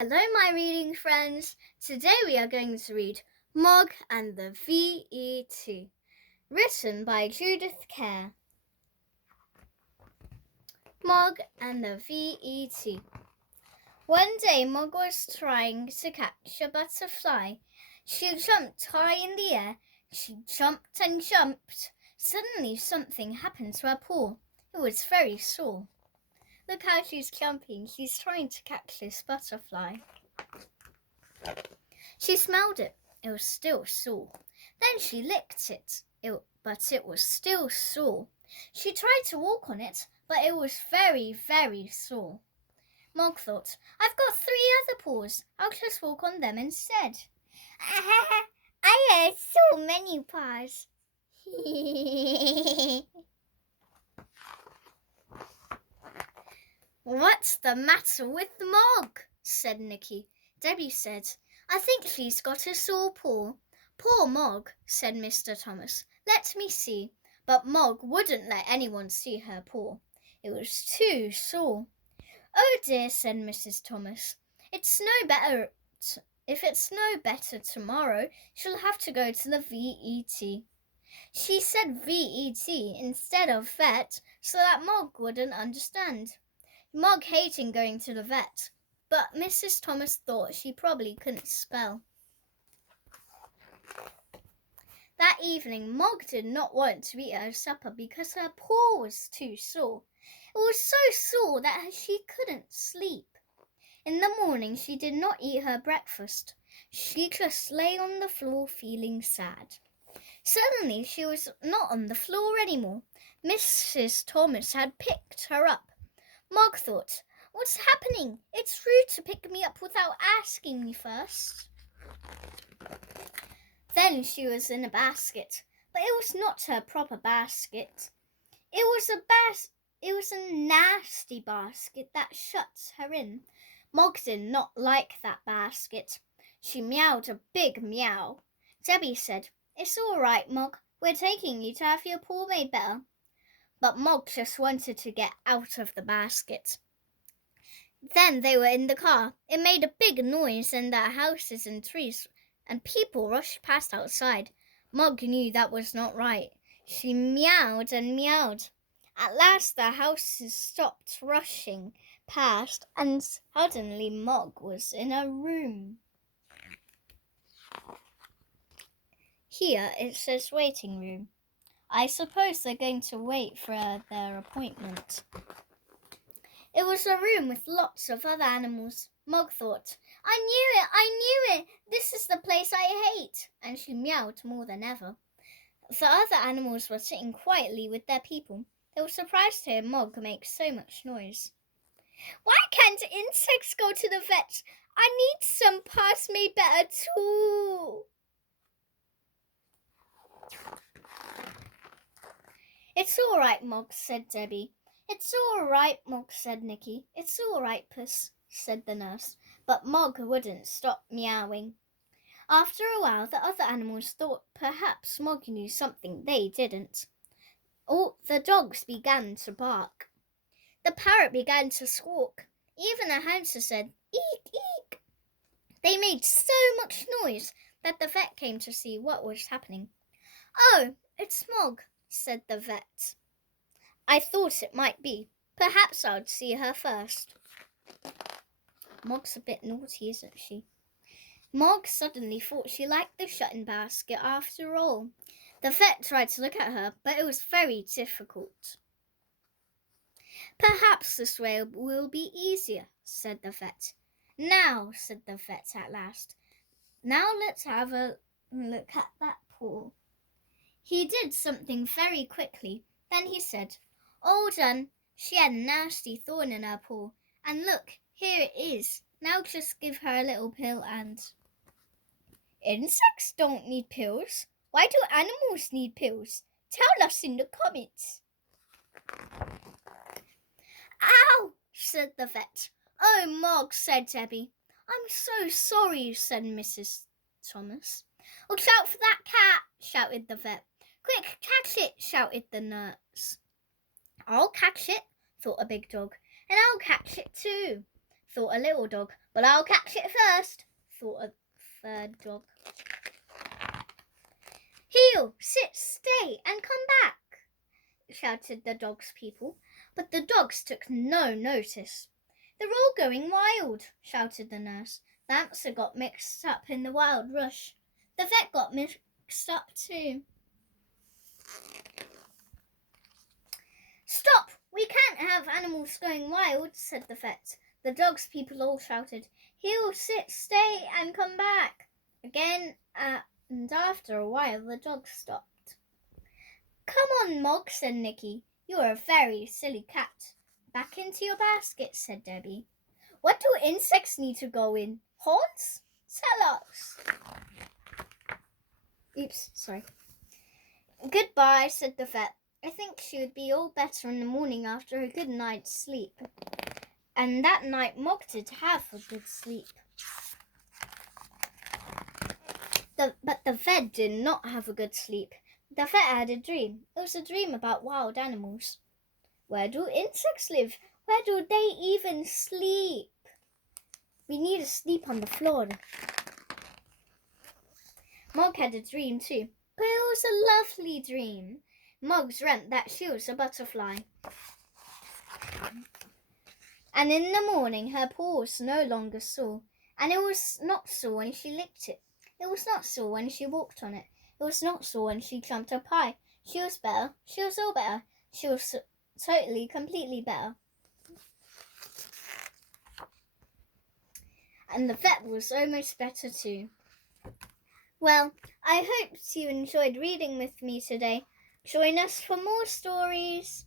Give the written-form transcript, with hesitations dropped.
Hello, my reading friends. Today we are going to read MOG and the V.E.T, written by Judith Kerr. MOG and the V.E.T. One day MOG was trying to catch a butterfly. She jumped high in the air. She jumped and jumped. Suddenly something happened to her paw. It was very sore. Look how she's jumping. She's trying to catch this butterfly. She smelled it. It was still sore. Then she licked it, but it was still sore. She tried to walk on it, but it was very, very sore. MOG thought, I've got 3 other paws. I'll just walk on them instead. I have so many paws. What's the matter with MOG? Said Nicky. Debbie said, I think she's got a sore paw. Poor MOG, said Mr. Thomas. Let me see. But MOG wouldn't let anyone see her paw. It was too sore. Oh dear, said Mrs. Thomas. If it's no better tomorrow, she'll have to go to the V.E.T. She said V.E.T. instead of vet so that MOG wouldn't understand. MOG hated going to the vet, but Mrs. Thomas thought she probably couldn't spell. That evening, MOG did not want to eat her supper because her paw was too sore. It was so sore that she couldn't sleep. In the morning, she did not eat her breakfast. She just lay on the floor feeling sad. Suddenly, she was not on the floor anymore. Mrs. Thomas had picked her up. MOG thought, what's happening? It's rude to pick me up without asking me first. Then she was in a basket, but it was not her proper basket. It was a nasty basket that shut her in. MOG did not like that basket. She meowed a big meow. Debbie said, It's all right, MOG. We're taking you to have your paw made better. But MOG just wanted to get out of the basket. Then they were in the car. It made a big noise and there were houses and trees, and people rushed past outside. MOG knew that was not right. She meowed and meowed. At last the houses stopped rushing past, and suddenly MOG was in a room. Here it says waiting room. I suppose they're going to wait for their appointment. It was a room with lots of other animals. MOG thought, I knew it! This is the place I hate! And she meowed more than ever. The other animals were sitting quietly with their people. They were surprised to hear MOG make so much noise. Why can't insects go to the vet? I need some paws made better too! It's all right, MOG, said Debbie. It's all right, MOG, said Nicky. It's all right, Puss, said the nurse. But MOG wouldn't stop meowing. After a while, the other animals thought perhaps MOG knew something they didn't. All the dogs began to bark. The parrot began to squawk. Even the hamster said, eek, eek. They made so much noise that the vet came to see what was happening. Oh, it's MOG, said the vet. I thought it might be. Perhaps I'd see her first. MOG's a bit naughty, isn't she? MOG suddenly thought she liked the shut-in basket after all. The vet tried to look at her, but it was very difficult. Perhaps this way will be easier, said the vet. Now, said the vet at last. Now let's have a look at that paw. He did something very quickly. Then he said, all done. She had a nasty thorn in her paw. And look, here it is. Now just give her a little pill and... Insects don't need pills. Why do animals need pills? Tell us in the comments. Ow, said the vet. Oh, MOG, said Debbie. I'm so sorry, said Mrs. Thomas. Look out for that cat, shouted the vet. Quick, catch it, shouted the nurse. I'll catch it, thought a big dog. And I'll catch it too, thought a little dog. But I'll catch it first, thought a third dog. Heel, sit, stay, and come back, shouted the dog's people, but the dogs took no notice. They're all going wild, shouted the nurse. The hamster got mixed up in the wild rush. The vet got mixed up too. Stop! We can't have animals going wild, said the vet. The dog's people all shouted, Heel, sit, stay, and come back. Again, and after a while the dogs stopped. Come on, Mog, said Nicky. You're a very silly cat. Back into your basket, said Debbie. What do insects need to go in? Horns? Tell us. Oops, sorry. Goodbye, said the vet. I think she would be all better in the morning after a good night's sleep. And that night Mog did have a good sleep. But the vet did not have a good sleep. The vet had a dream. It was a dream about wild animals. Where do insects live? Where do they even sleep? We need to sleep on the floor. Mog had a dream too, but it was a lovely dream. Mog dreamt that she was a butterfly. And in the morning her paw was no longer sore, and it was not sore when she licked it. It was not sore when she walked on it. It was not sore when she jumped up high. She was better. She was all better. She was totally, completely better. And the vet was almost better too. Well, I hope you enjoyed reading with me today. Join us for more stories.